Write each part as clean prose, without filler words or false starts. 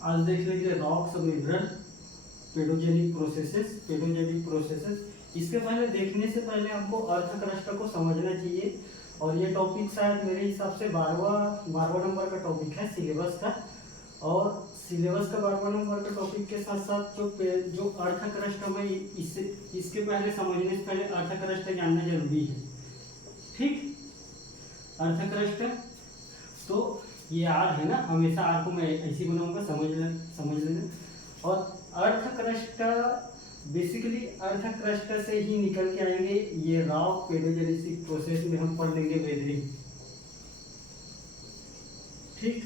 आज देख लेंगे रॉक्स मिनरल पेडोजेनिक प्रोसेसेस। इसके पहले देखने से पहले हमको अर्थ क्रस्ट को समझना चाहिए। और ये टॉपिक शायद मेरे हिसाब से 12वां नंबर का टॉपिक है सिलेबस का। और सिलेबस का 12वां नंबर का टॉपिक के साथ साथ जो अर्थ क्रस्ट हमें इसके पहले समझने से पहले अर्थ क्रस्ट जानना जरूरी है। ठीक, अर्थ क्रस्ट तो ये आर है ना, हमेशा आर को मैं ऐसे बनाऊंगा, समझ लेना। और earth crust basically earth crust से ही निकल के आएंगे ये रॉक पेडोजेनेसिस प्रोसेस में हम पढ़ लेंगे वेदरिंग। ठीक,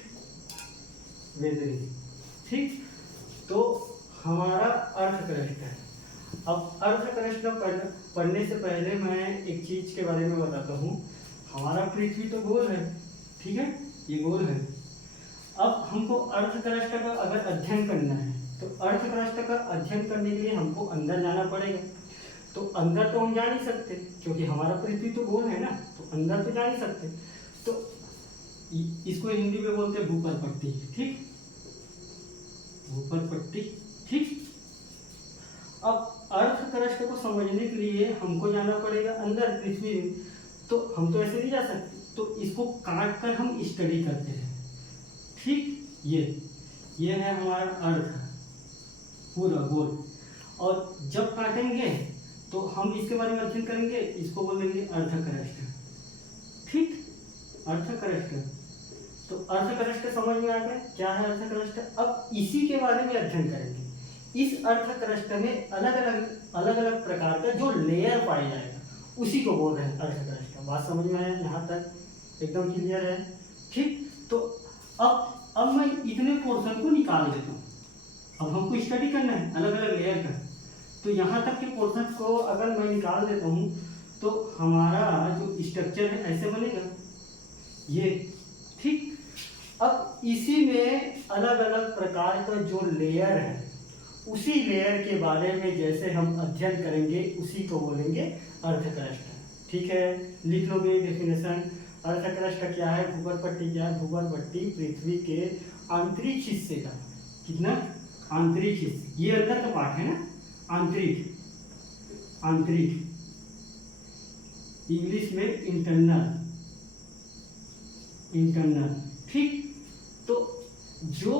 वेदरिंग। ठीक, तो हमारा अर्थ क्रस्ट है। अब अर्थ क्रस्ट पढ़ने से पहले मैं एक चीज के बारे में बताता हूँ। हमारा पृथ्वी तो गोल है, ठीक है, ये गोल है। अब हमको अर्थ क्रस्ट का अगर अध्ययन करना है तो अर्थ क्रस्ट का अध्ययन करने के लिए हमको अंदर जाना पड़ेगा। तो अंदर तो हम जा नहीं सकते क्योंकि हमारा पृथ्वी तो गोल है ना, तो अंदर तो जा नहीं सकते। तो इसको हिंदी में बोलते हैं भूपर पट्टी। ठीक, भूपर पट्टी। ठीक, अब अर्थ क्रस्ट को समझने के लिए हमको जाना पड़ेगा अंदर पृथ्वी में। तो हम तो ऐसे नहीं जा सकते, तो इसको काट कर हम स्टडी करते हैं। ठीक, ये है हमारा अर्थ पूरा गोल। और जब काटेंगे तो हम इसके बारे में अध्ययन करेंगे, इसको बोलेंगे अर्थ क्रस्ट। ठीक, अर्थ क्रस्ट। तो अर्थ क्रस्ट समझ में आ गया क्या है अर्थ क्रस्ट। अब इसी के बारे में अध्ययन करेंगे। इस अर्थ क्रस्ट में अलग अलग प्रकार का जो लेयर पाया जाएगा उसी को बोल रहे हैं अर्थ क्रस्ट। बात समझ में आया, यहाँ तक एकदम क्लियर है। ठीक, तो अब मैं इतने पोर्शन को निकाल देता हूँ। अब हमको स्टडी करना है अलग अलग लेयर का, तो यहाँ तक के पोर्शन को अगर मैं निकाल देता हूँ तो हमारा जो स्ट्रक्चर है ऐसे बनेगा ये। ठीक, अब इसी में अलग अलग प्रकार का जो लेयर है उसी लेयर के बारे में जैसे हम अध्ययन करेंगे उसी को बोलेंगे अर्थ क्रस्ट। ठीक है, लिख लो मेरी डेफिनेशन। अर्थ क्रस्ट क्या है, भूपर पट्टी क्या है। भूपर पट्टी पृथ्वी के आंतरिक हिस्से का, कितना आंतरिक हिस्से, ये अंदर का पार्ट है ना, आंतरिक इंग्लिश में इंटरनल। ठीक, तो जो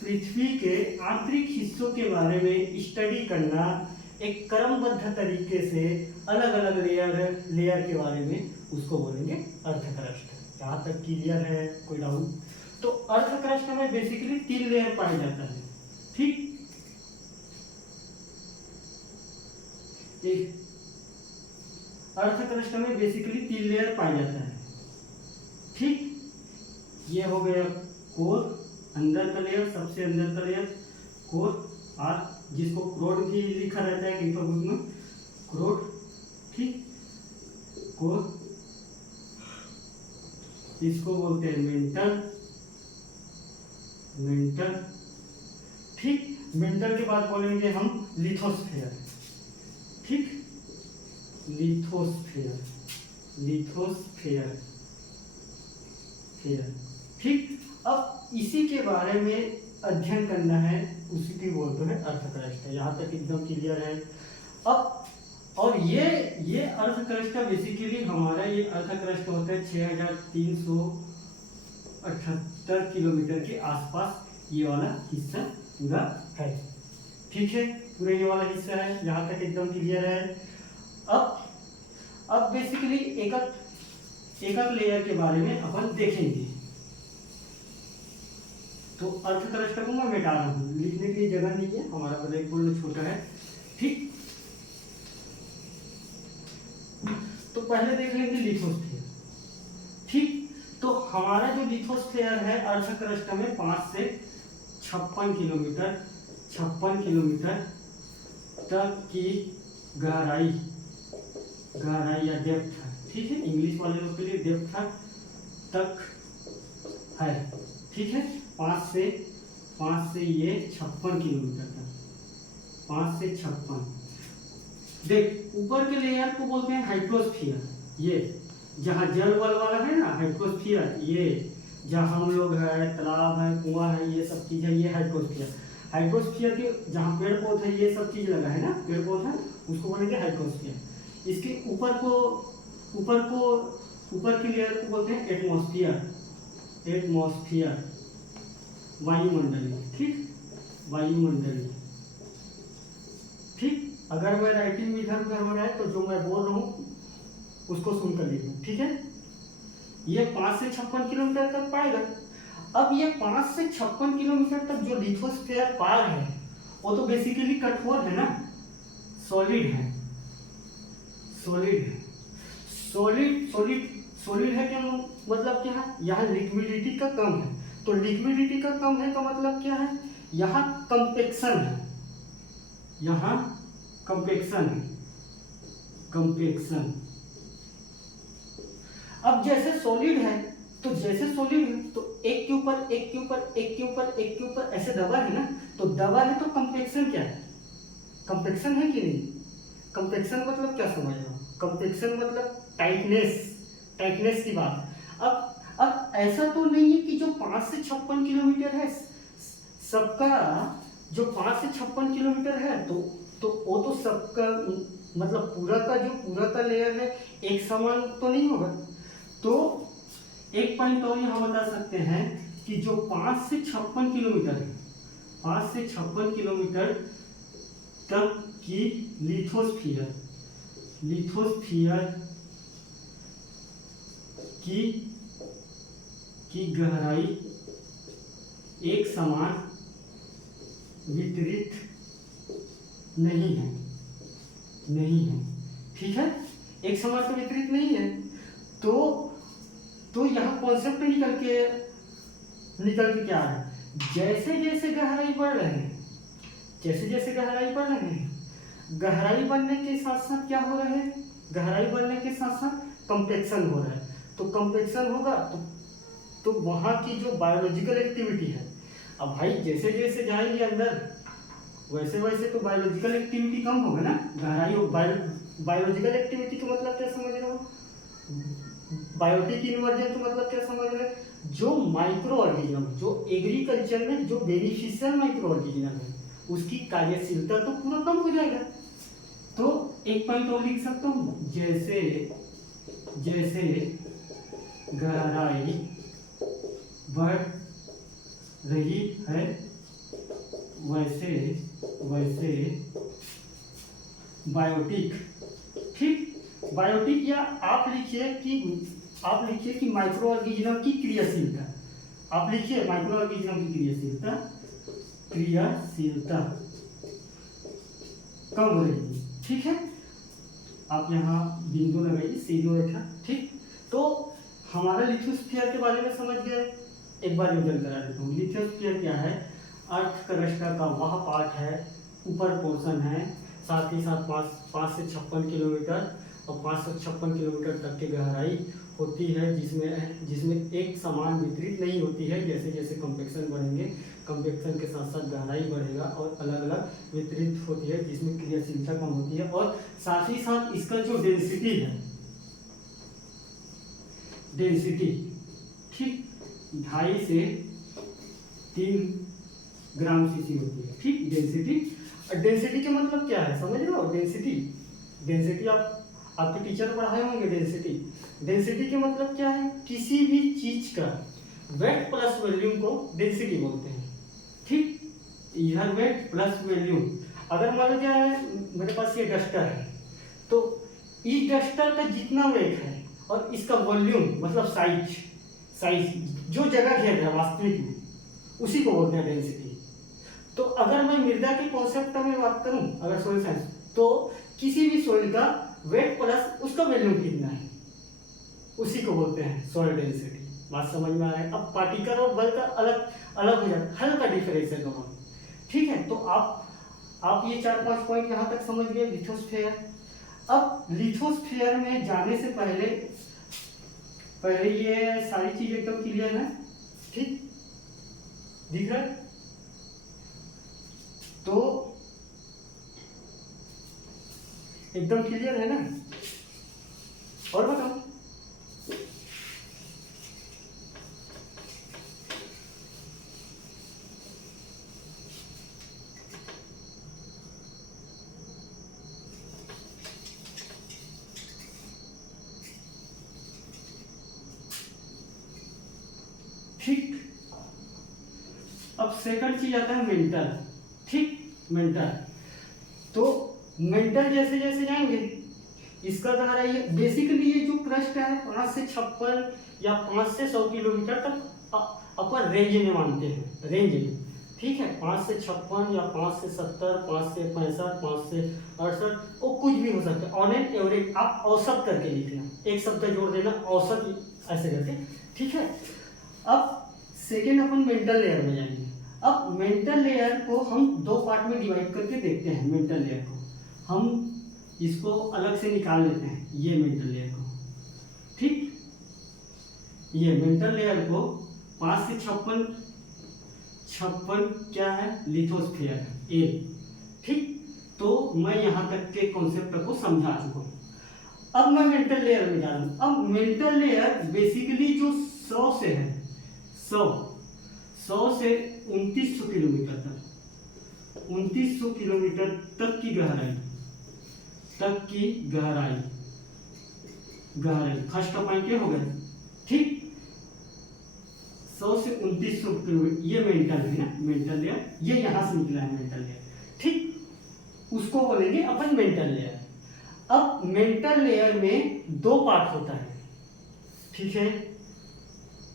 पृथ्वी के आंतरिक हिस्सों के बारे में स्टडी करना एक क्रमबद्ध तरीके से अलग अलग लेयर के बारे में उसको बोलेंगे अर्थ क्रस्ट। यहाँ तक क्लियर है, कोई डाउट। तो अर्थ क्रस्ट में बेसिकली 3 लेयर पाया जाता है। ठीक, अर्थ क्रस्ट में बेसिकली 3 लेयर पाया जाता है। ठीक, ये हो गया कोर, अंदर का लेयर, सबसे अंदर का लेयर कोर, और जिसको क्रोड भी लिखा रहता है कहीं पर बुक में, क्रोड। ठीक, कोर, इसको बोलते हैं मेंटल। ठीक, मेंटल के बाद बोलेंगे हम लिथोस्फेयर। ठीक, लिथोस्फेयर। ठीक, अब इसी के बारे में अध्ययन करना है, उसी की बोलते हैं अर्थ क्रस्ट। यहाँ तक एकदम क्लियर है। अब और ये अर्थ क्रस्ट बेसिकली हमारा ये अर्थ क्रस्ट होता है 6378 किलोमीटर के आसपास ये वाला हिस्सा पूरा है। ठीक है, पूरा ये वाला हिस्सा है, यहाँ तक एकदम क्लियर है। अब बेसिकली एक लेयर के बारे में अपन देखेंगे। तो अर्थ क्रस्ट को मैं मिटा रहा हूँ, लिखने के लिए जगह नहीं है, हमारा ब्लैक बोर्ड छोटा है। ठीक, तो पहले देख लेंगे लिथोस्फीयर। ठीक, तो हमारा जो लिथोस्फीयर है अर्थ क्रस्ट में 5 से 56 किलोमीटर तक की गहराई या डेप्थ है। ठीक है, इंग्लिश वाले लोग के लिए डेप्थ तक है। ठीक है, 5 से ये 56 किलोमीटर तक, 5 से 56। देख, ऊपर के लेयर को बोलते हैं हाइड्रोस्फीयर। ये जहाँ जल वल वाला है ना हाइड्रोस्फीयर, ये जहाँ हम लोग है, तालाब है, कुआं है, ये सब चीज़ है, ये हाइड्रोस्फीयर। हाइड्रोस्फीयर के जहाँ पेड़ पौधे ये सब चीज़ लगा है ना, पेड़ पौधा, उसको बोलेंगे हाइड्रोस्फीयर। इसके ऊपर की लेयर को बोलते हैं एटमॉस्फेयर। एटमॉस्फेयर वायुमंडली, ठीक, वायुमंडली, ठीक। अगर मैं राइटिंग इधर उधर हो रहा है तो जो मैं बोल रहा हूँ उसको सुनकर लिखना, ठीक है। ये 5 से 56 किलोमीटर तक पाएगा। अब ये 5 से 56 किलोमीटर तक जो लिथोस्फीयर पार है वो तो बेसिकली कठोर है ना, सॉलिड है, सॉलिड है। सॉलिड है क्या मतलब क्या है, यहाँ लिक्विडिटी का कम है। तो लिक्विडिटी का कम है तो मतलब क्या है, यहाँ कंपेक्शन है, यहाँ कंपेक्शन है, कंपेक्शन। अब जैसे सॉलिड है तो एक के ऊपर एक के ऊपर एक के ऊपर एक के ऊपर ऐसे दबा है ना, तो दबा है तो कंपेक्शन क्या है, कंपेक्शन है कि नहीं। कंपेक्शन मतलब क्या समझ रहे हो, कंपेक्शन मतलब टाइटनेस की बात। अब ऐसा तो नहीं है कि जो 5 से 56 किलोमीटर है सबका, जो 5 से 56 किलोमीटर है तो वो तो सबका मतलब पूरा का लेयर है एक समान तो नहीं होगा। तो एक पॉइंट और यहाँ बता सकते हैं कि जो 5 से 56 किलोमीटर है, 5 से 56 किलोमीटर तक की लिथोस्फीयर की गहराई एक समान वितरित नहीं है, ठीक है, एक समान से वितरित नहीं है। तो यहाँ कॉन्सेप्ट निकल के क्या है, जैसे जैसे गहराई बढ़ रहे हैं, गहराई बढ़ने के साथ साथ क्या हो रहा है, गहराई बढ़ने के साथ साथ कंपेक्शन हो रहा है। तो कंपेक्शन होगा तो वहाँ की जो बायोलॉजिकल एक्टिविटी है, अब भाई जैसे जैसे जाएंगे अंदर वैसे वैसे तो बायोलॉजिकल एक्टिविटी कम होगा ना, गहराई हो। बायोलॉजिकल एक्टिविटी का मतलब क्या समझ रहे हो, बायोटिक इन्वर्जन तो मतलब क्या समझ रहे हैं, जो माइक्रो ऑर्गेनिज्म, जो एग्रीकल्चर में जो बेनिफिशियल माइक्रो ऑर्गेनिज्म है उसकी कार्यशीलता तो पूरा कम हो जाएगा। तो एक पॉइंट और लिख सकता हूँ, जैसे गहराई बढ़ रही है वैसे बायोटिक, ठीक, बायोटिक, या आप लिखिए कि माइक्रो ऑर्गेनिज्म की क्रियाशीलता, आप लिखिए माइक्रो ऑर्गेनिज्म की क्रियाशीलता कम हो रही है, ठीक है। आप यहाँ बिंदु लगाइए, सीधी रेखा, ठीक। तो हमारा लिथोस्फीयर के बारे में समझ गए, एक बार रिवीजन करा देता हूँ। लिथोस्फीयर क्या है, अर्थ क्रस्ट का वह पार्ट है, ऊपर पोर्शन है, साथ ही साथ 5 से 56 किलोमीटर और 5 से 56 किलोमीटर तक की गहराई होती है, जिसमें एक समान वितरित नहीं होती है। जैसे जैसे कंपेक्शन बढ़ेंगे, कंपेक्शन के साथ साथ गहराई बढ़ेगा और अलग अलग वितरित होती है, जिसमें क्रियाशीलता कम होती है। और साथ ही साथ इसका जो डेंसिटी है, ठीक, 2.5 से 3 ग्राम सीसी होती है, ठीक, डेंसिटी। डेंसिटी का मतलब क्या है समझ रहे हो, डेंसिटी आपके टीचर पढ़ाए होंगे। डेंसिटी का मतलब क्या है, किसी भी चीज का वेट प्लस वॉल्यूम को डेंसिटी बोलते हैं, ठीक। इधर वेट प्लस वॉल्यूम, अगर मान लो क्या है, मेरे पास ये डस्टर है, तो इस डस्टर का जितना वेट है और इसका वॉल्यूम मतलब साइज जो जगह घेर रहा है वास्तविक में, उसी को बोलते हैं डेंसिटी। तो अगर मैं मृदा के कॉन्सेप्ट में बात करूं, अगर सोइल साइंस, तो किसी भी सोइल का वेट प्लस उसका वॉल्यूम कितना है उसी को बोलते हैं सॉइल डेंसिटी। बात समझ में आ रहा है। अब पार्टिकल और बल का अलग हो जाता है, हल्का डिफरेंस है दोनों, ठीक है। तो आप ये 4-5 पॉइंट यहाँ तक समझ गए लिथोस्फीयर। अब लिथोस्फीयर में जाने से पहले ये सारी चीज एकदम क्लियर है, ठीक, दिख रहा है। तो एकदम क्लियर है ना, और बताओ। अब सेकंड चीज आता है मेंटल, ठीक, मेंटल। तो मेंटल जैसे जैसे जाएंगे इसका गहराई है, बेसिकली ये जो क्रस्ट है 5 से 56 या 5 से 100 किलोमीटर तक अपर रेंज में मानते हैं, रेंज में, ठीक है। 5 से 56 या 5 से 70, 5 से 65, 5 से 68, वो कुछ भी हो सकता है। ऑन एन एवरेज आप औसत करके लिखना, एक शब्द जोड़ देना औसत, ऐसे करके, ठीक है। अब सेकेंड अपन मेंटल लेयर में जाएंगे। अब मेंटल लेयर को हम दो पार्ट में डिवाइड करके देखते हैं। मेंटल लेयर को हम इसको अलग से निकाल लेते हैं, ये मेंटल लेयर को, ठीक। ये मेंटल लेयर को 5 से 56 क्या है, लिथोस्फीयर है, ए, ठीक। तो मैं यहाँ तक के कॉन्सेप्ट को समझा चुका हूँ। अब मैं मेंटल लेयर में जा रहा हूँ। अब मेंटल लेयर बेसिकली जो 100 से है, 100 से 2900 किलोमीटर तक, 2900 किलोमीटर तक की गहराई, गहराई फर्स्ट पॉइंट ये हो गया, ठीक। 100 से 2900 किलोमीटर, ये मेंटल है ना, मेंटल लेयर, ये यहाँ से निकला है मेंटल लेयर, ठीक। उसको बोलेंगे अपन मेंटल लेयर। अब मेंटल लेयर में दो पार्ट होता है, ठीक है,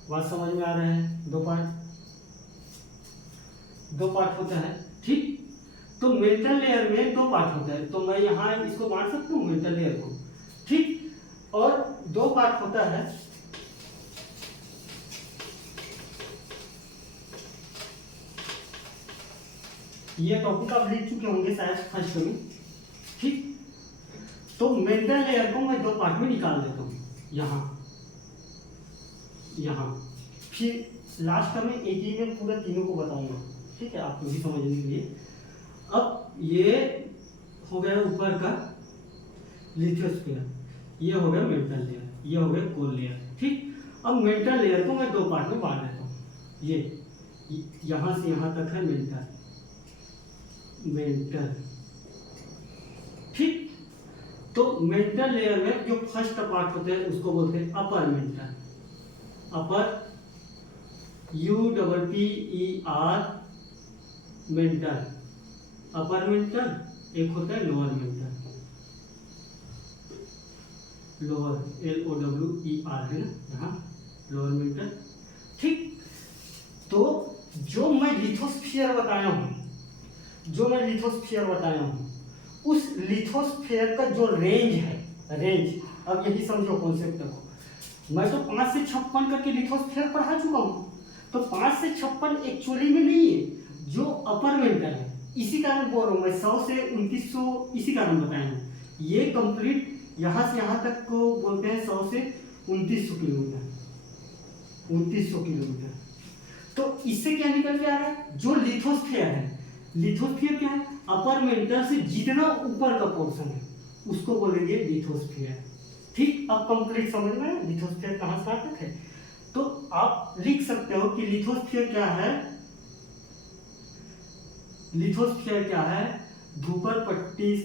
बात समझ में आ रहा है, दो पार्ट होता है, ठीक। तो मेंटल लेयर में दो पार्ट होता है, तो मैं यहाँ इसको बांट सकता हूँ मेंटल लेयर को, ठीक। और दो पार्ट होता है, ये टॉपिक आप लिख चुके होंगे शायद फर्स्ट में, ठीक। तो मेंटल लेयर को मैं दो पार्ट में निकाल देता हूँ, यहाँ फिर लास्ट में एक ही में पूरा तीनों को बताऊंगा, ठीक है, आपको भी समझने के लिए। अब ये हो गया ऊपर का लिथोस्फीयर, ये हो गया मेंटल लेयर, ये हो गया कोर लेयर, ठीक। अब मेंटल लेयर को मैं दो पार्ट में बांट देता हूँ, ये यहाँ से यहाँ तक है मेंटल, ठीक। तो मेंटल लेयर में जो फर्स्ट पार्ट होते हैं उसको बोलते हैं अपर मेंटल, अपर UPPER मेंटल, अपर मेंटल। एक होता है लोअर मेंटल, लोअर LOWER है ना, यहाँ लोअर मेंटल, ठीक। तो जो मैं लिथोस्फीयर बताया हूँ, उस लिथोस्फीयर का जो रेंज है, अब यही समझो कॉन्सेप्ट को। मैं तो 5 से 56 करके लिथोस्फीयर पढ़ा चुका हूँ, तो 5 से 56 एक्चुअली में नहीं है, जो अपर मेंटल है, इसी कारण बोल रहा हूँ मैं 100 से 2900, इसी कारण बताया हूँ। ये कंप्लीट यहाँ से यहाँ तक को बोलते हैं 100 से 2900 किलोमीटर, 2900 किलोमीटर। तो इससे क्या निकल के आ रहा है, जो लिथोस्फीयर है, लिथोस्फीयर क्या है, अपर मेंटल से जितना ऊपर का पोर्शन है उसको बोलेंगे लिथोस्फीयर, ठीक। अब कंप्लीट समझ में लिथोस्फीयर कहाँ से कहाँ तक है। तो आप लिख सकते हो कि लिथोस्फीयर क्या है, धूपर पट्टी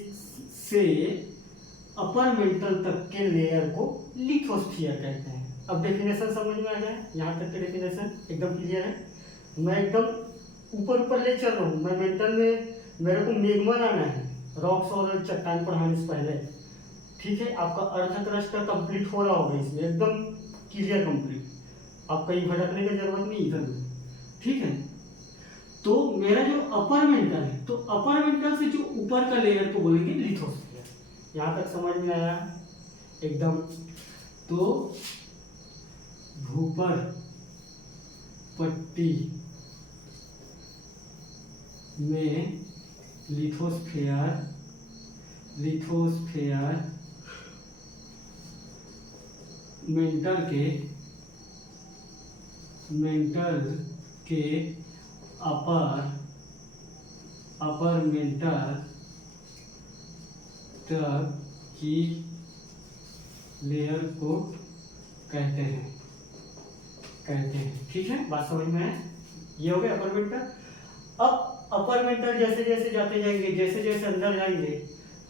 से अपर मेंटल तक के लेयर को लिथोस्फीयर कहते हैं। अब डेफिनेशन समझ में आ गया, यहाँ तक के डेफिनेशन एकदम क्लियर है। मैं एकदम ऊपर ले चल रहा हूँ, मैं मेंटल में मेरे को मेगमा लाना है, रॉक्स और चट्टान पढ़ाने से पहले, ठीक है। आपका अर्थ क्रस्ट का कंप्लीट हो रहा होगा इसमें, एकदम क्लियर कंप्लीट, आप कहीं भटकने की जरूरत नहीं इधर में, ठीक है। तो मेरा जो अपर मेंटल है, तो अपर मेंटल से जो ऊपर का लेयर को बोलेंगे लिथोस्फीयर। यहाँ तक समझ में आया एकदम। तो भूपर पट्टी में लिथोस्फीयर मेंटल के अपर मेंटल तक की लेयर को कहते हैं, ठीक है। बात समझ में है, ये हो गया अपर मेंटल। अब अपर मेंटल जैसे जैसे जाते जाएंगे, जैसे जैसे अंदर जाएंगे,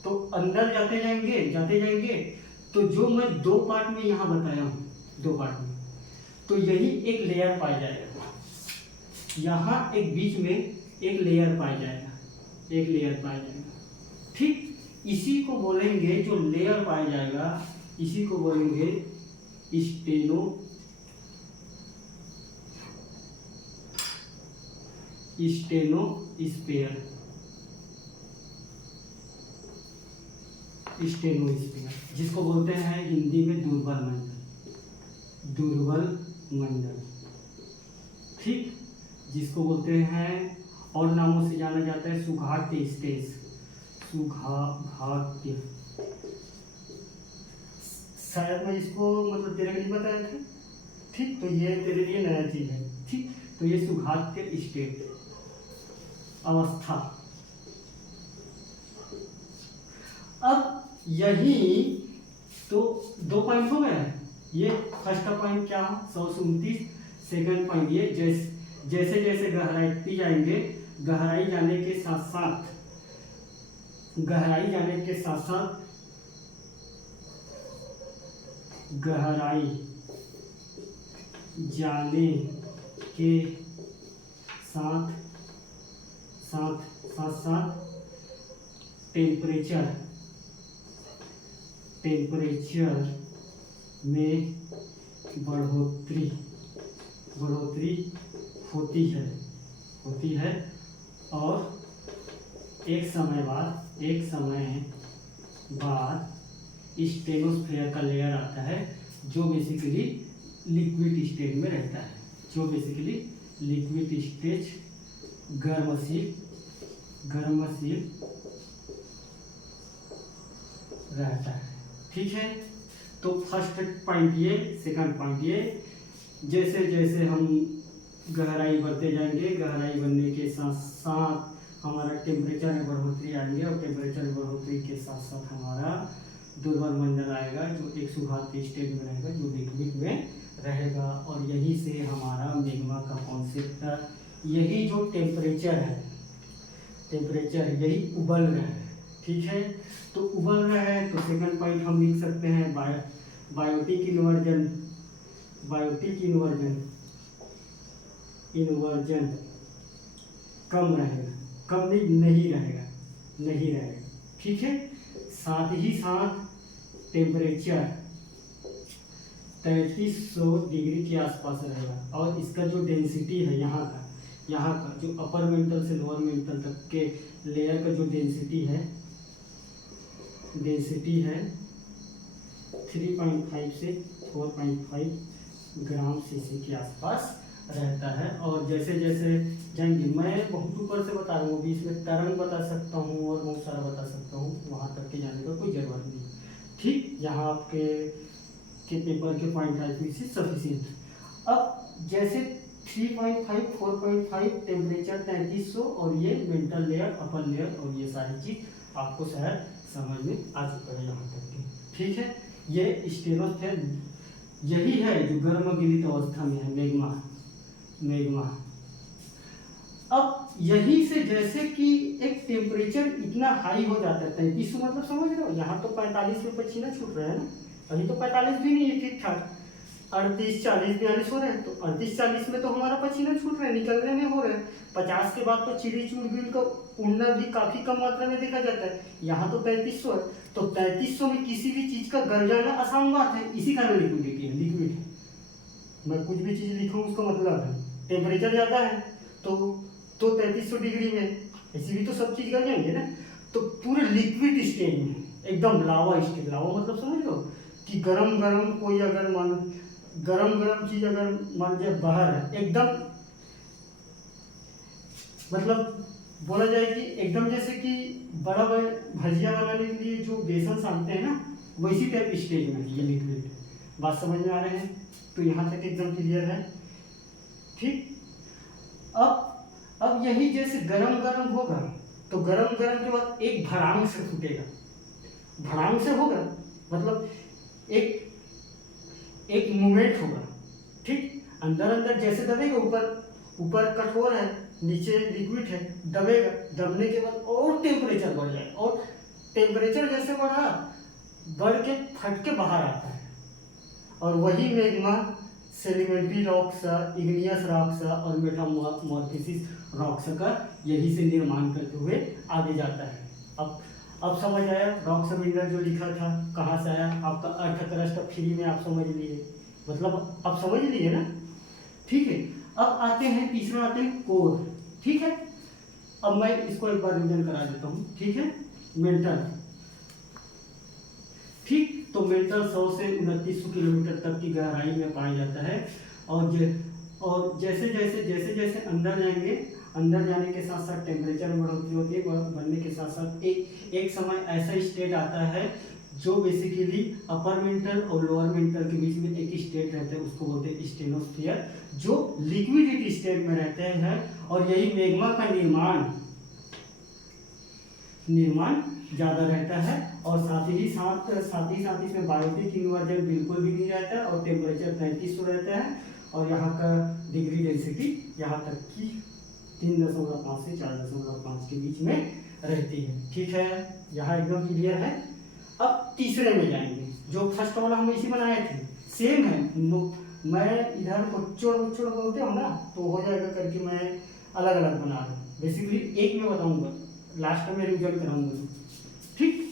तो अंदर जाते जाएंगे तो जो मैं दो पार्ट में यहाँ बताया हूँ, दो पार्ट में, तो यही एक लेयर पाया जाएगा, यहाँ एक बीच में एक लेयर पाया जाएगा, एक लेयर पाया जाएगा। ठीक, इसी को बोलेंगे, जो लेयर पाया जाएगा इसी को बोलेंगे स्टेनोस्फेयर। स्टेनोस्फेयर जिसको बोलते हैं हिंदी में दुर्बल मंडल, दुर्बल मंडल। ठीक, जिसको बोलते हैं और नामों से जाना जाता है सुघाट्य स्टेज, सुघाट्य। शायद मैं इसको मतलब तेरे लिए बताया था। ठीक, तो ये तेरे लिए नया चीज है। ठीक, तो ये सुघाट्य स्टेट अवस्था। अब यही तो 2 पॉइंट हो गया है। ये फर्स्ट पॉइंट क्या हो 129, सेकंड पॉइंट ये जैसे जैसे गहराई जाएंगे, गहराई जाने के साथ साथ गहराई जाने के साथ साथ गहराई जाने के साथ साथ टेम्परेचर में बढ़ोतरी होती है और एक समय बाद स्टेनोस्फेयर का लेयर आता है जो बेसिकली लिक्विड स्टेट में रहता है, जो बेसिकली लिक्विड स्टेज गर्मशील रहता है। ठीक है, तो फर्स्ट पॉइंट ये, सेकंड पॉइंट ये, जैसे जैसे हम गहराई बढ़ते जाएंगे, गहराई बढ़ने के साथ साथ हमारा टेम्परेचर में बढ़ोतरी आएंगे और टेम्परेचर में बढ़ोतरी के साथ साथ हमारा दुर्बल मंडल आएगा जो एक सुघाट्य स्टेट में रहेगा, जो लिक्विड में रहेगा। और यही से हमारा मैग्मा का कॉन्सेप्ट, यही जो टेम्परेचर है, टेम्परेचर यही उबल रहा है। ठीक है, तो उबल रहा है तो सेकंड पॉइंट हम लिख सकते हैं बायोटिक इन्वर्जन कम रहेगा, कम नहीं रहेगा। ठीक है, साथ ही साथ टेम्परेचर 3300 डिग्री के आसपास रहेगा और इसका जो डेंसिटी है यहाँ का जो अपर मेंटल से लोअर मेंटल तक के लेयर का जो डेंसिटी है 3.5 से 4.5 ग्राम सीसी के आसपास रहता है। और जैसे जैसे जाएंगे, मैं बहुत ऊपर से बता रहा हूँ, अभी इसमें तरंग बता सकता हूँ और बहुत सारा बता सकता हूँ, वहाँ तक के जाने का कोई जरूरत नहीं। ठीक, यहाँ आपके पेपर के पॉइंट आए से सफिशिएंट। अब जैसे 3.5 4.5 टेम्परेचर 3300 और ये मेंटल लेयर, अपर लेयर और ये सारी चीज आपको शायद समझ में आ चुका है यहाँ तक के। ठीक है, ये स्टेनोस्फेयर यही है जो गर्म गिलित अवस्था में है, मैग्मा। अब यही से जैसे कि एक टेम्परेचर इतना हाई हो जाता है 3300, मतलब समझ रहे हो, यहाँ तो 45 में पसीना छूट रहा है ना, अभी तो 45 भी नहीं है, ठीक ठाक 38 40 42 हो रहे हैं। तो 38 40 में तो हमारा पसीना छूट रहा है, निकलने में हो रहा है। 50 के बाद तो चिड़ी चुड़बुल का उड़ना भी काफी कम मात्रा में देखा जाता है। यहाँ तो 3300 है, तो 3300 में किसी भी चीज का गल जाना आसान बात है, इसी कारण लिक्विडिटी है, लिक्विड है। मैं कुछ भी चीज लिखूँ उसका मतलब है टेम्परेचर ज्यादा है तो 3300 डिग्री में ऐसी भी तो सब चीज गल जाएंगे ना। तो पूरे लिक्विड स्टेज में एकदम लावा स्टेज, लावा मतलब समझ लो कि गरम कोई अगर गरम चीज अगर मान लीजिए बाहर है, एकदम मतलब बोला जाए कि एकदम जैसे कि बड़ा भजिया बनाने के लिए जो बेसन सानते हैं ना, वैसी टाइप स्टेज में ये लिक्विड। बात समझ में आ रहे हैं? तो यहाँ तक एकदम क्लियर है। ठीक, अब यही जैसे गरम होगा तो गरम के बाद एक भड़ांग से फूटेगा, भड़ांग से होगा मतलब एक मूवमेंट होगा। ठीक, अंदर जैसे दबेगा, ऊपर कठोर है, नीचे लिक्विड है, दबेगा, दबने के बाद और टेम्परेचर बढ़ जाए, और टेम्परेचर जैसे बढ़ के फट के बाहर आता है। और वही magma sedimentary rocks, igneous rocks और मेटामॉर्फोसिस रॉक्स का यही से निर्माण करते हुए आगे जाता है। अब समझ आया रॉक्स मिनरल जो लिखा था कहाँ से आया, आपका अर्थ क्रस्ट फ्री में आप समझ लिए, मतलब आप समझ लिए ना, ठीक है। अब आते हैं तीसरा, आते हैं कोर, ठीक है। अब मैं इसको एक बार रिवीजन करा देता हूँ, ठीक है। मेंटल, ठीक, तो मेंटल 100 से 2900 किलोमीटर तक की गहराई में पाया जाता है। और जैसे जैसे अंदर जाएंगे, अंदर जाने के साथ साथ टेम्परेचर में बढ़ोतरी होती है, बढ़ने के साथ साथ एक समय ऐसा स्टेट आता है जो बेसिकली अपर मेंटल और लोअर मेंटल के बीच में एक स्टेट रहता है, उसको बोलते हैं स्टेनोस्फीयर, जो लिक्विडिटी स्टेट में रहते हैं। और यही मैग्मा का निर्माण ज़्यादा रहता है। और साथ ही साथ इसमें बायोटिक इन्वर्जन बिल्कुल भी नहीं रहता है और टेम्परेचर 3500 रहता है। और यहाँ का डिग्री डेंसिटी यहाँ तक की 3.5 से 4.5 के बीच में रहती है, ठीक है। यहाँ एकदम क्लियर है। अब तीसरे में जाएंगे, जो फर्स्ट वाला हम इसी बनाए थे, सेम है। मैं इधर उच्चड़ बोलते हो ना, तो हो जाएगा करके मैं अलग अलग बना रहा हूँ। बेसिकली एक में बताऊंगा, लास्ट में रिविजन कराऊंगा, ठीक।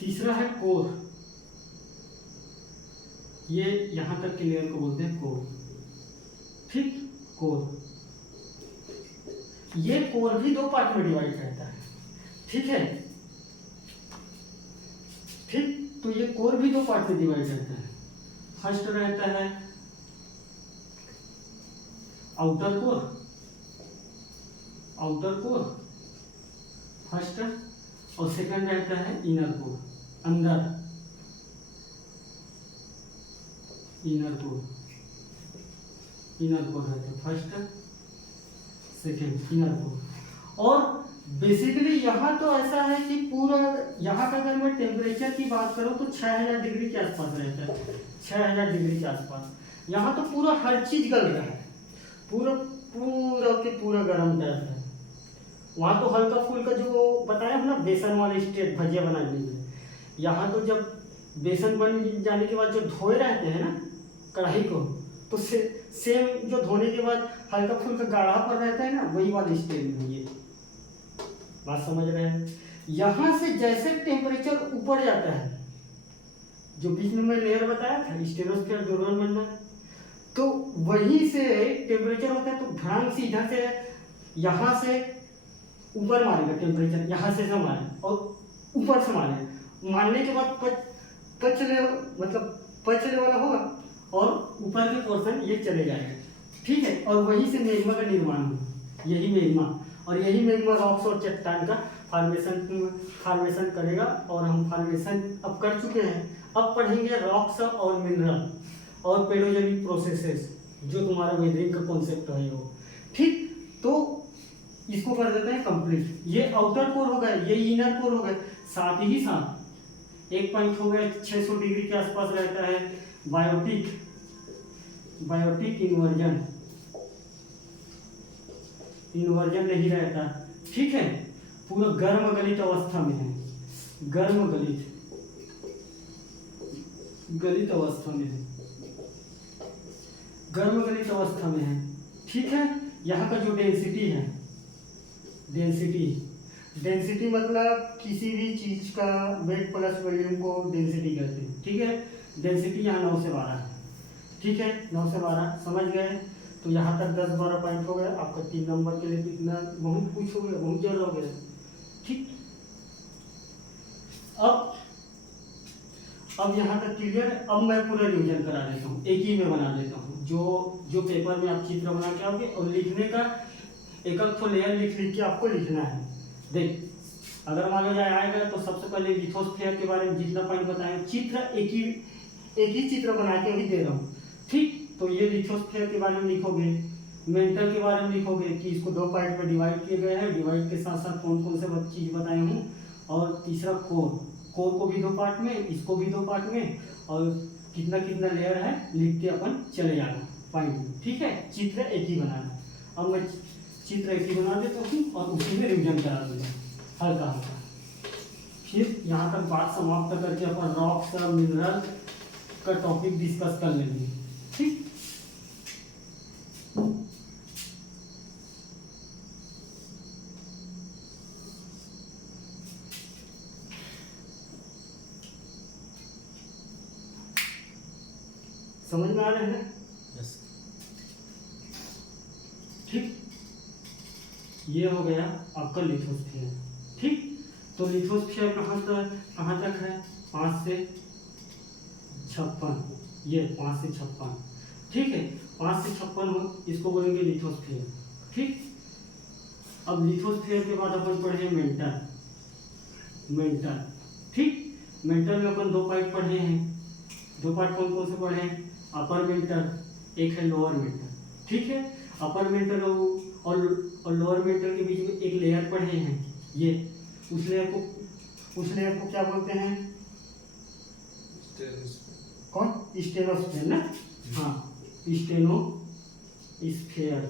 तीसरा है कोर, ये यहां तक के लेयर को बोलते हैं कोर, ठीक। कोर, ये कोर भी 2 पार्ट में डिवाइड रहता है, ठीक है, ठीक। तो ये कोर भी 2 पार्ट में डिवाइड रहता है। फर्स्ट रहता है आउटर कोर फर्स्ट, और सेकंड रहता है इनर कोर, अंदर इनर कोर रहता है फर्स्ट सेकंड इनर कोर। और बेसिकली यहाँ तो ऐसा है कि पूरा यहाँ का अगर मैं टेम्परेचर की बात करूँ तो 6000 डिग्री के आसपास रहता है, 6000 डिग्री के आसपास। यहाँ तो पूरा हर चीज गल रहा है, पूरा के पूरा गर्म रहता है। वहाँ तो हल्का फुल्का जो बताया हम ना, बेसन वाले स्टेट भजिया बनाने में, यहाँ तो जब बेसन बन जाने के बाद जो धोए रहते हैं ना कढ़ाई को, तो सेम जो धोने के बाद हल्का फुल्का गाढ़ा पर रहता है ना, वही वाला स्टेट में ये बात समझ रहे हैं। यहाँ से जैसे टेम्परेचर ऊपर जाता है, जो बीच में मैं लेयर बताया था स्टेनोस्फीयर ड्यूरल बनना, तो वहीं से टेम्परेचर होता है, तो ध्यान से इधर से यहाँ से ऊपर मारेगा टेम्परेचर, यहाँ से मारे और ऊपर से मारे, मारने के बाद पच वाला होगा और ऊपर के पोर्शन ये चले जाएगा, ठीक है। और वहीं से मैग्मा का निर्माण होगा, यही मैग्मा रॉक्स और चट्टान का फॉर्मेशन करेगा। और हम फॉर्मेशन अब कर चुके हैं, अब पढ़ेंगे रॉक्स और मिनरल और पेडोजेनिक प्रोसेसेस, जो तुम्हारा वेदरिंग का कॉन्सेप्ट है वो, ठीक। तो इसको कर देते हैं कंप्लीट। ये आउटर कोर हो गया, ये इनर कोर हो गया, साथ ही साथ एक पॉइंट हो गया 600 डिग्री के आसपास रहता है बायोटिक इन्वर्जन नहीं रहता, ठीक है। पूरा गर्म गलित अवस्था में है, गलित अवस्था में है, ठीक है। यहाँ का जो डेंसिटी मतलब किसी भी चीज का वेट प्लस वॉल्यूम को डेंसिटी कहते हैं, ठीक है। डेंसिटी यहाँ 9 से 12 है, ठीक है, 9 से 12 समझ गए। तो यहाँ तक 10-12 पॉइंट हो गए आपका 3 नंबर के लिए, कितना बहुत कुछ हो गया, बहुत ज़्यादा हो गया, ठीक। अब यहाँ तक क्लियर है। अब मैं पूरा रिवीजन करा देता हूँ, एक ही में बना देता हूँ, जो पेपर में आप चित्र बना के आओगे और लिखने का एक लेयर लिख के आपको लिखना है। देख, अगर मान लो जाए आएगा तो सबसे पहले लिथोस्फीयर के बारे में जितना पॉइंट बताएं, चित्र एक ही चित्र बना के भी दे रहा हूँ, ठीक। तो ये लिथोस्फीयर के बारे में लिखोगे, मेंटल के बारे में लिखोगे कि इसको 2 पार्ट में डिवाइड किए गए हैं, डिवाइड के साथ साथ कौन कौन से चीज बताए हूँ, और तीसरा कोर, कोर को भी 2 पार्ट में, इसको भी 2 पार्ट में, और कितना कितना लेयर है लिख के अपन चले जाना पॉइंट में, ठीक है। चित्र एक ही बनाना। अब मैं चित्र एक ही बना देता हूँ और उसी में रिवीजन करा दूंगा हल्का हल्का। फिर यहाँ तक बात समाप्त करके अपन रॉक्स और मिनरल का टॉपिक डिस्कस कर लेंगे, ठीक। समझ में आ रहे हैं? यस। ठीक, ये हो गया आपका लिथोस्फीयर, ठीक। तो लिथोस्फीयर कहाँ तक है? 5 से 56, ये 5 से 56, ठीक है। 5 से 56 इसको बोलेंगे लिथोस्फीयर, ठीक। अब लिथोस्फीयर के बाद अपन पढ़े मेंटल, ठीक। मेंटल में अपन 2 पार्ट पढ़े हैं। 2 पार्ट कौन कौन से पढ़े हैं? अपर मेंटल, एक है लोअर मेंटल, ठीक है। अपर मेंटल और लोअर मेंटल के बीच में एक लेयर पढ़े हैं, ये उस लेयर को क्या बोलते हैं? कौन? स्टेनोस्फेयर ना, हाँ, स्टेनोस्फेयर,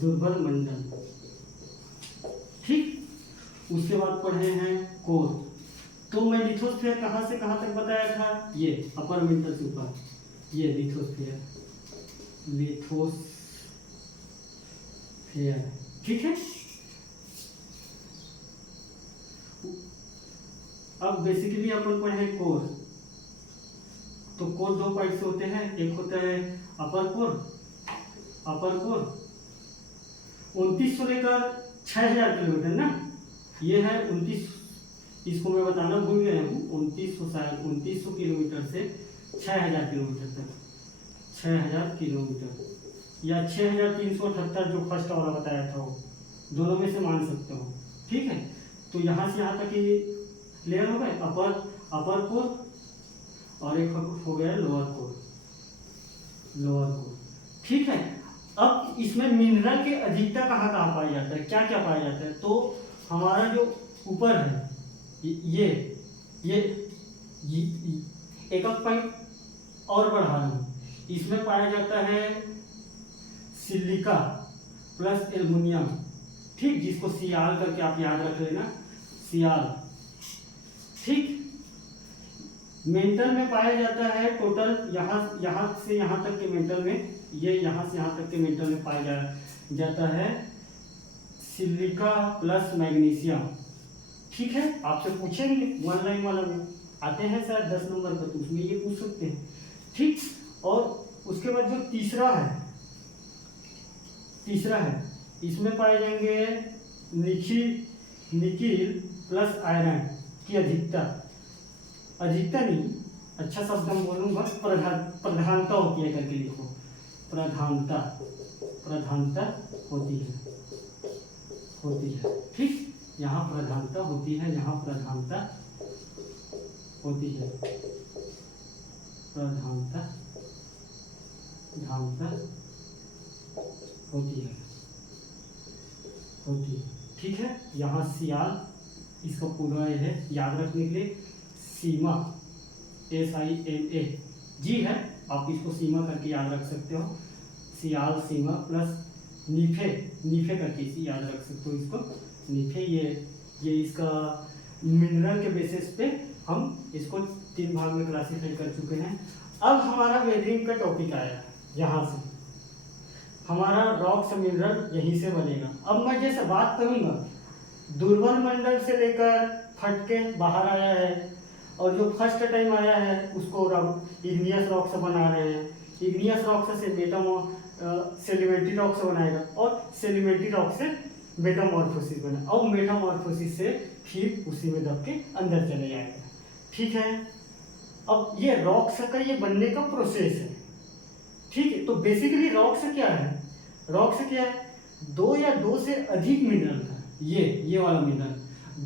दुर्बल मंडल, ठीक। उसके बाद पढ़े हैं कोर। तो मैं लिथोस्फीयर कहाँ से कहाँ तक बताया था? ये अपर मेंटल से ऊपर, ये लिथोस्फीयर, ठीक है। अब बेसिकली अपन पढ़े कोर। तो कोर 2 पार्ट से होते हैं, एक होता है अपर कोर 2900 लेकर 6000 किलोमीटर ना, ये है 29, इसको मैं बताना भूल गया हूँ। 2900 किलोमीटर से 6000 किलोमीटर तक, 6000 किलोमीटर या 6378 जो फर्स्ट वाला बताया था, वो दोनों में से मान सकते हो, ठीक है। तो यहाँ से यहाँ तक ये लेयर हो गए अपर कोर, और एक हो गया लोअर कोर, ठीक है। अब इसमें मिनरल के अधिकता कहाँ कहाँ पाया जाता है, क्या क्या पाया जाता है? तो हमारा जो ऊपर है ये एक पॉइंट और बढ़ा रहा हूँ, इसमें पाया जाता है सिलिका प्लस एल्युमिनियम, ठीक, जिसको सियाल करके आप याद रख लेना, सियाल, ठीक। मेंटल में पाया जाता है टोटल यहाँ से यहाँ तक के मेंटल में, ये यहाँ से यहाँ तक के मेंटल में पाया जाता है सिलिका प्लस मैग्नीशियम, ठीक है। आपसे पूछेंगे 1 लाइन वाला में आते हैं शायद 10 नंबर का, तो उसमें ये पूछ सकते हैं, ठीक। और उसके बाद जो तीसरा है इसमें पाए जाएंगे निकिल प्लस आयरन की अधिकता नहीं, अच्छा शब्द हम बोलूँगा, प्रधानता होती है करके लिखो, प्रधानता होती है, ठीक। यहाँ प्रधानता होती है, ठीक है। यहाँ सियाल, इसका पूरा ये है याद रखने के लिए, सीमा SIMA जी है, आप इसको सीमा करके याद रख सकते हो, सियाल सीमा प्लस नीफे करके इसे याद रख सकते हो, इसको नीफे, ये इसका मिनरल के बेसिस पे हम इसको 3 भाग में क्लासिफाई कर चुके हैं। अब हमारा वेदरिंग का टॉपिक आया, यहाँ से हमारा रॉक्स मिनरल यहीं से बनेगा। अब मैं जैसे बात करूँगा, दुर्बल मंडल से लेकर फट के बाहर आया है, और जो फर्स्ट टाइम आया है उसको इग्नियस रॉक से बना रहे हैं, इग्नियस रॉक से सेडिमेंट्री रॉक से बनाएगा, और सेडिमेंट्री रॉक से मेटामॉर्फोसिस बना, और मेटामॉर्फोसिस से फिर उसी में दब के अंदर चले जाएगा, ठीक है। अब ये रॉक्स का ये बनने का प्रोसेस है, ठीक है। तो बेसिकली रॉक्स क्या है? 2 या 2 से अधिक मिनरल का, ये वाला मिनरल,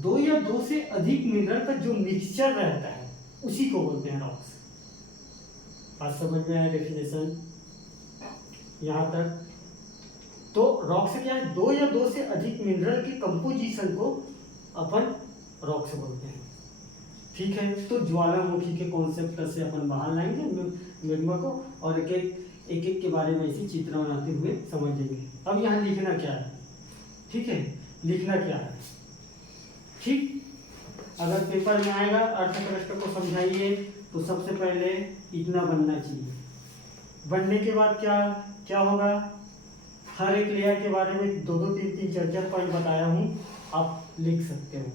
2 या 2 से अधिक मिनरल का जो मिक्सचर रहता है उसी को बोलते हैं रॉक्स। बात समझ में आया? डेफिनेशन यहाँ तक तो रॉक से क्या है, 2 या 2 से अधिक मिनरल की कंपोजिशन को अपन रॉक से बोलते हैं। ठीक है, तो ज्वालामुखी के कॉन्सेप्ट से अपन बाहर लाएंगे मैग्मा को, और एक के बारे में इसी चित्र बनाते हुए समझेंगे। अब यहाँ लिखना क्या है, ठीक है, लिखना क्या है, ठीक। अगर पेपर में आएगा अर्थक्रस्ट को समझाइए तो सबसे पहले इतना बनना चाहिए। बनने के बाद क्या क्या होगा, हर एक लेयर के बारे में 2-2, 3-3, 4-4 पॉइंट बताया हूँ, आप लिख सकते हो।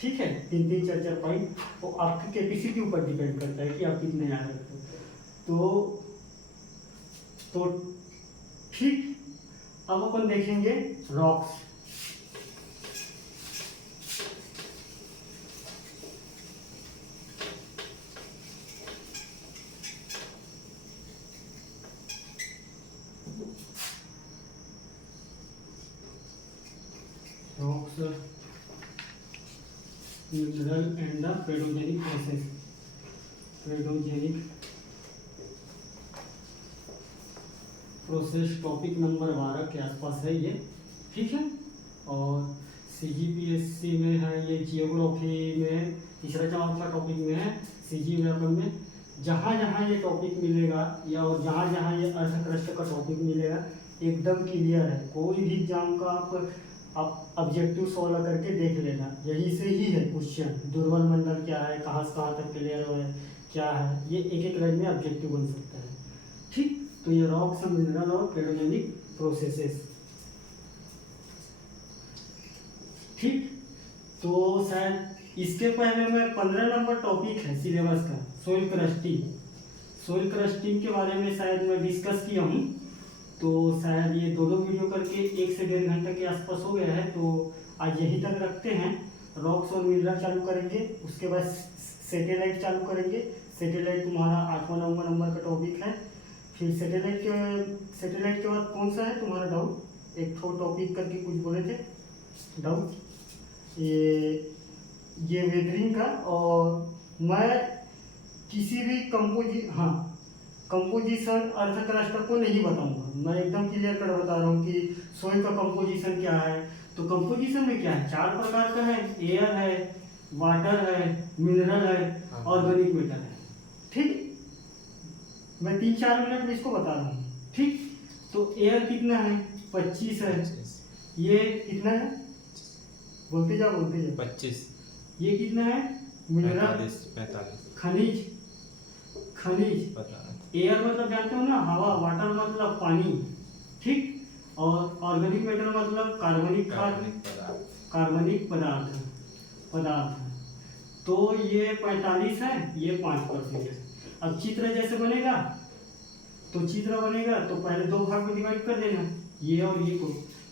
ठीक है, 3-3, 4-4 पॉइंट, वो आपकी कैपेसिटी ऊपर डिपेंड करता है कि आप कितने याद रखते हो। तो ठीक, अब अपन देखेंगे rocks. Rocks, mineral and the pedogenic process. Pedogenic process topic number 12 के आसपास है ये, ठीक है। और CGPSC में है ये, जियोग्राफी में तीसरा चौथा टॉपिक में है, CG व्याकरण में जहाँ जहाँ ये टॉपिक मिलेगा या और जहाँ जहाँ ये अर्थक्रस्ट का टॉपिक मिलेगा एकदम क्लियर है। कोई भी एग्जाम का आप ऑब्जेक्टिव सॉल्व करके देख लेना, यही से ही है क्वेश्चन। दुर्बल मंडल क्या है, कहाँ से कहाँ तक क्लियर है, क्या है, ये एक लाइन में ऑब्जेक्टिव बन सकता है, ठीक। तो ये रॉक्स, मिनरल और पेडोजेनिक प्रोसेसेस, ठीक। तो शायद इसके पहले में 15 नंबर टॉपिक है सिलेबस का, सोइल क्रस्टिंग। सोइल क्रस्टिंग के बारे में शायद मैं डिस्कस किया हूँ, तो शायद ये 2-2 वीडियो करके 1 से 1.5 घंटे के आसपास हो गया है। तो आज यहीं तक रखते हैं। रॉक्स और मिनरल चालू करेंगे, उसके बाद सैटेलाइट चालू करेंगे। सैटेलाइट तुम्हारा 8वां-9वां नंबर का टॉपिक है। फिर सैटेलाइट के बाद कौन सा है तुम्हारा डाउट, एक ठो टॉपिक करके कुछ बोले थे डाउट, ये वेदरिंग का। और मैं किसी भी कंपोजिशन अर्थक्रस्ट को नहीं बताऊंगा, मैं एकदम क्लियर कर बता रहा हूँ कि सोइल का कंपोजिशन क्या है। तो कंपोजिशन में क्या है, 4 प्रकार का है, एयर है, वाटर है, मिनरल है, ऑर्गेनिक मैटर है, ठीक। मैं 3-4 मिनट में इसको बता रहा हूँ, ठीक। तो एयर कितना है, 25 है। ये कितना है, बोलते जाओ 25। ये कितना है, मिनरल 45। खनिज एयर मतलब जानते हो ना, हवा, वाटर मतलब पानी, ठीक। और ऑर्गेनिक मैटर मतलब कार्बनिक पदार्थ। तो ये 45 है, ये 5% है। अब चित्र जैसे बनेगा तो पहले 2 भाग में डिवाइड कर देना, ये और ये को,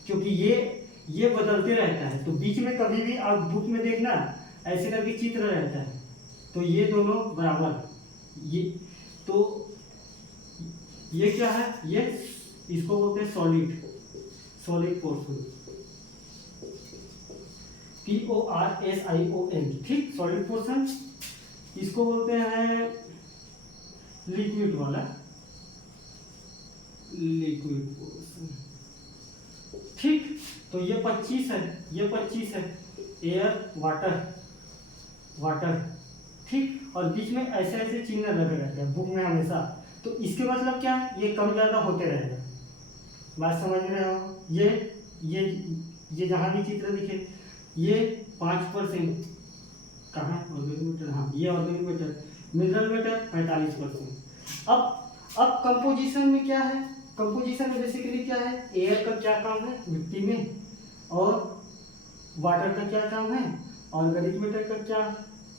क्योंकि ये बदलते रहता है। तो बीच में कभी भी आप बुक में देखना ऐसे करके चित्र रहता है, तो ये दोनों बराबर, ये तो ये क्या है, ये इसको बोलते हैं सॉलिड पोर्शन, PORSION, ठीक। सॉलिड पोर्शन, इसको बोलते हैं लिक्विड पोर्शन, ठीक। तो ये 25 है, एयर, वाटर, ठीक। और बीच में ऐसे चिन्ह लगे रहते हैं बुक में हमेशा, तो इसके मतलब क्या है, ये कम ज़्यादा होते रहेगा। बात समझ रहे हो, ये जहाँ भी चित्र दिखे, ये 5% कहाँ, ऑर्गेनिक मैटर, हाँ ये ऑर्गेनिक मैटर, मिनरल मैटर 45%। अब कंपोजिशन में क्या है, कंपोजिशन में बेसिकली क्या है, एयर का क्या काम है मिट्टी में, और वाटर का क्या काम है, ऑर्गेनिक मैटर का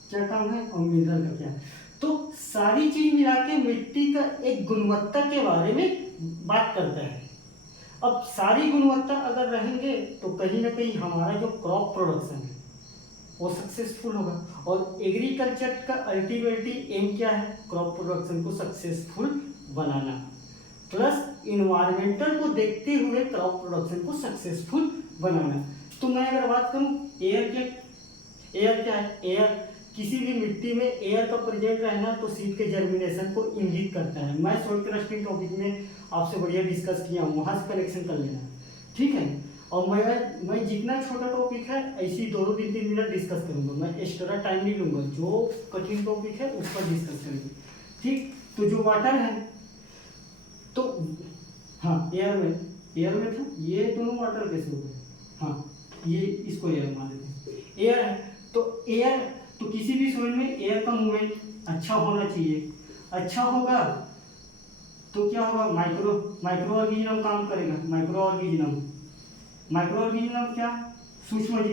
क्या काम है, और मिनरल का क्या है। तो सारी चीज मिला के मिट्टी का एक गुणवत्ता के बारे में बात करता है। अब सारी गुणवत्ता अगर रहेंगे तो कहीं ना कहीं हमारा जो क्रॉप प्रोडक्शन है वो सक्सेसफुल होगा। और एग्रीकल्चर का अल्टीमेटली एम क्या है, क्रॉप प्रोडक्शन को सक्सेसफुल बनाना, प्लस इन्वायरमेंटल को देखते हुए क्रॉप प्रोडक्शन को सक्सेसफुल बनाना। तो मैं अगर बात करूं एयर क्या है, एयर किसी भी मिट्टी में एयर का प्रेजेंट रहना तो सीड के जर्मिनेशन को इंगित करता है। मैं सोइल क्रस्टिंग टॉपिक में आपसे बढ़िया डिस्कस किया हूँ, वहाँ से कनेक्शन कर लेना। ठीक है। और मैं जितना छोटा टॉपिक है ऐसे ही 2-3 मिनट डिस्कस करूंगा, मैं एक्स्ट्रा टाइम नहीं लूंगा, जो कठिन टॉपिक है उस पर डिस्कस करेंगे। ठीक, तो जो वाटर है तो हाँ एयर में था, ये दोनों वाटर कैसे हो गए, हाँ ये इसको एयर मान लेते हैं, एयर है तो किसी भी सॉइल में एयर का मूवमेंट अच्छा होना चाहिए, अच्छा होगा तो क्या होगा, माइक्रो ऑर्गेनिज्म काम करेगा, माइक्रो ऑर्गेनिज्म क्या, सूक्ष्म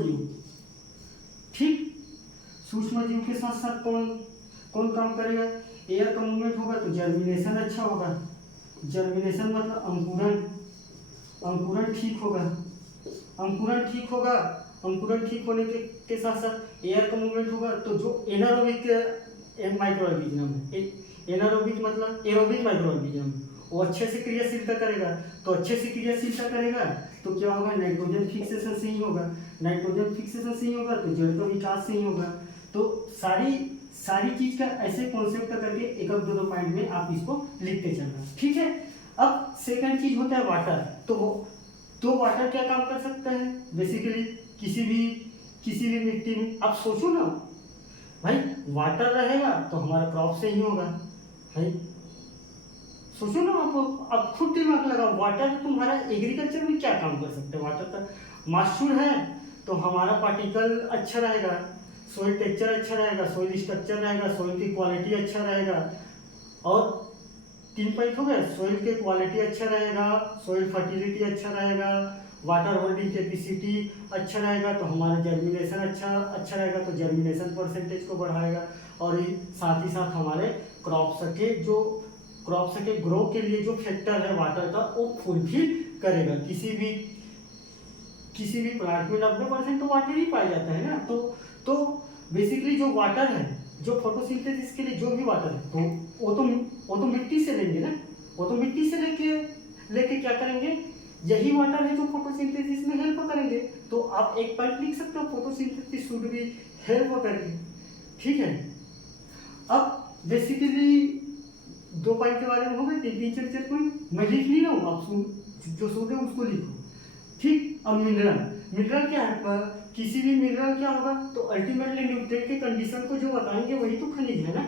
जीव, ठीक, सूक्ष्म जीव के साथ साथ कौन काम करेगा, एयर का मूवमेंट होगा तो जर्मिनेशन अच्छा होगा, जर्मिनेशन मतलब अंकुरण ठीक होगा, अंकुरण ठीक होने के साथ साथ एयर का मूवमेंट होगा तो जो एनारोबिक माइक्रो ऑर्गेनिज्म है, एनारोबिक मतलब एरोबिक माइक्रो ऑर्गेनिज्म, वो अच्छे से क्रियाशीलता करेगा, तो अच्छे से क्रियाशीलता करेगा तो क्या होगा, नाइट्रोजन फिक्सेशन से ही होगा, नाइट्रोजन फिक्सेशन से ही होगा तो जड़ का विकास से ही होगा। तो सारी चीज का ऐसे कॉन्सेप्ट करके एक 2 पॉइंट में आप इसको लिखते चलना, ठीक है। अब सेकंड चीज होता है वाटर, तो वाटर क्या काम कर सकता है, बेसिकली किसी भी मिट्टी में, आप सोचो ना भाई, वाटर रहेगा तो हमारा क्रॉप से ही होगा भाई, सोचो ना, आप खुद दिमाग लगाओ, वाटर तुम्हारा एग्रीकल्चर में क्या काम कर सकते हैं, वाटर का मॉइस्चर है तो हमारा पार्टिकल अच्छा रहेगा, सोइल टेक्सचर अच्छा रहेगा, सोइल स्ट्रक्चर रहेगा, सोइल की क्वालिटी अच्छा रहेगा, और 3 पॉइंट हो गए, सोइल की क्वालिटी अच्छा रहेगा, सोइल फर्टिलिटी अच्छा रहेगा, वाटर होल्डिंग कैपेसिटी अच्छा रहेगा तो हमारा जर्मिनेशन अच्छा रहेगा, तो जर्मिनेशन परसेंटेज को बढ़ाएगा, और साथ ही साथ हमारे क्रॉप्स के ग्रो के लिए जो फैक्टर है वाटर का वो फुलफिल करेगा। किसी भी प्लांट में 90% तो वाटर ही पाया जाता है ना, तो बेसिकली जो वाटर है, जो फोटोसिंथेसिस के लिए जो भी वाटर है तो वो तो मिट्टी से लेंगे ना, वो तो मिट्टी से लेके क्या करेंगे, यही वाटर है जो फोटोसिंथेसिस में हेल्प करेंगे। तो आप एक पॉइंट लिख सकते हो, फोटोसिंथेसिस शुड बी हेल्प करेंगे, ठीक है। अब बेसिकली 2 पॉइंट के बारे में हो गए, 3 पॉइंट मैं लिख नहीं रहा हूँ, आप जो सुन रहे हो उसको लिखो, ठीक। अब मिनरल क्या है, किसी भी मिनरल क्या होगा तो अल्टीमेटली न्यूट्रिएंट के कंडीशन को जो बताएंगे वही तो खनिज है ना,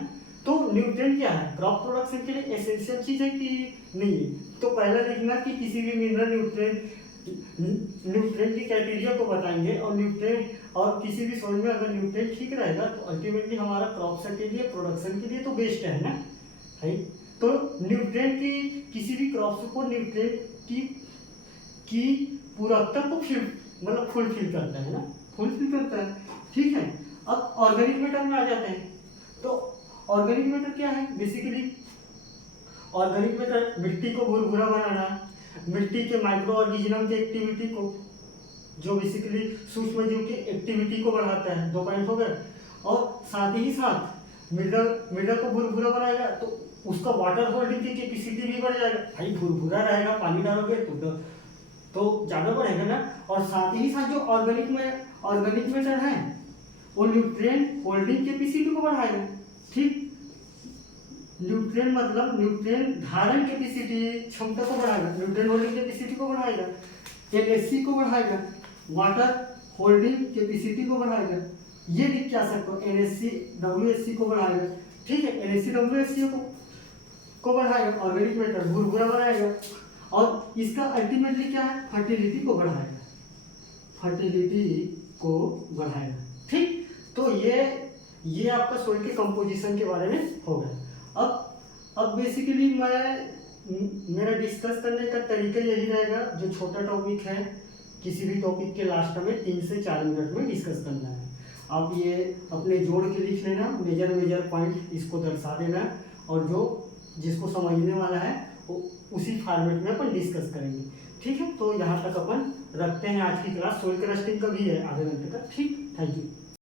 तो न्यूट्रिएंट क्या है, क्रॉप प्रोडक्शन के लिए एसेंशियल चीज है कि नहीं है, तो पहला लिखना कि किसी भी मिनरल न्यूट्रिएंट की क्राइटेरिया को बताएंगे, और किसी भी सॉइल में अगर न्यूट्रिएंट ठीक रहेगा तो अल्टीमेटली हमारा क्रॉप के लिए, प्रोडक्शन के लिए तो बेस्ट है ना भाई। तो न्यूट्रिएंट की किसी भी क्रॉप को न्यूट्रिएंट की पूरकता को फुलफिल करता है ना, फुलफिल करता है, ठीक है। अब ऑर्गेनिक मैटर में आ जाते हैं, तो ऑर्गेनिक मैटर क्या है, बेसिकली ऑर्गेनिक मैटर मिट्टी को भुरभुरा बनाना, मिट्टी के माइक्रो ऑर्गेनिज्म की एक्टिविटी को, जो बेसिकली सूक्ष्म जीव की एक्टिविटी को बढ़ाता है, 2 पॉइंट हो गए, और साथ ही साथ मिडल को भुरभुरा बनाएगा तो उसका वाटर होल्डिंग की कैपेसिटी भी बढ़ जाएगा भाई, भुरभुरा रहेगा, पानी डालोगे तो ज्यादा बढ़ेगा ना, और साथ ही साथ जो ऑर्गेनिक मैटर है वो न्यूट्रिएंट होल्डिंग कैपेसिटी को बढ़ाएगा, ठीक। न्यूट्रिएंट मतलब न्यूट्रिएंट धारण कैपेसिटी क्षमता को बढ़ाएगा, न्यूट्रिएंट होल्डिंग कैपेसिटी को बढ़ाएगा, एनएससी को बढ़ाएगा, वाटर होल्डिंग कैपेसिटी को बढ़ाएगा, ये लिख क्या सकते हो, एनएससी डब्ल्यूएससी को बढ़ाएगा, ठीक है, एनएससी डब्ल्यूएससी को बढ़ाएगा, ऑर्गेनिक मैटर भुरभुरा बनाएगा, और इसका अल्टीमेटली क्या है, फर्टिलिटी को बढ़ाएगा, ठीक। तो ये आपका सॉइल के कंपोजिशन के बारे में हो गया। अब बेसिकली मेरा डिस्कस करने का तरीका यही रहेगा, जो छोटा टॉपिक है किसी भी टॉपिक के लास्ट में 3 से 4 मिनट में डिस्कस करना है। आप ये अपने जोड़ के लिख लेना, मेजर पॉइंट इसको दर्शा देना, और जो जिसको समझने वाला है वो उसी फॉर्मेट में अपन डिस्कस करेंगे, ठीक है। तो यहाँ तक अपन रखते हैं आज की क्लास, सोइल क्रस्टिंग का भी है आधे घंटे का, ठीक, थैंक यू।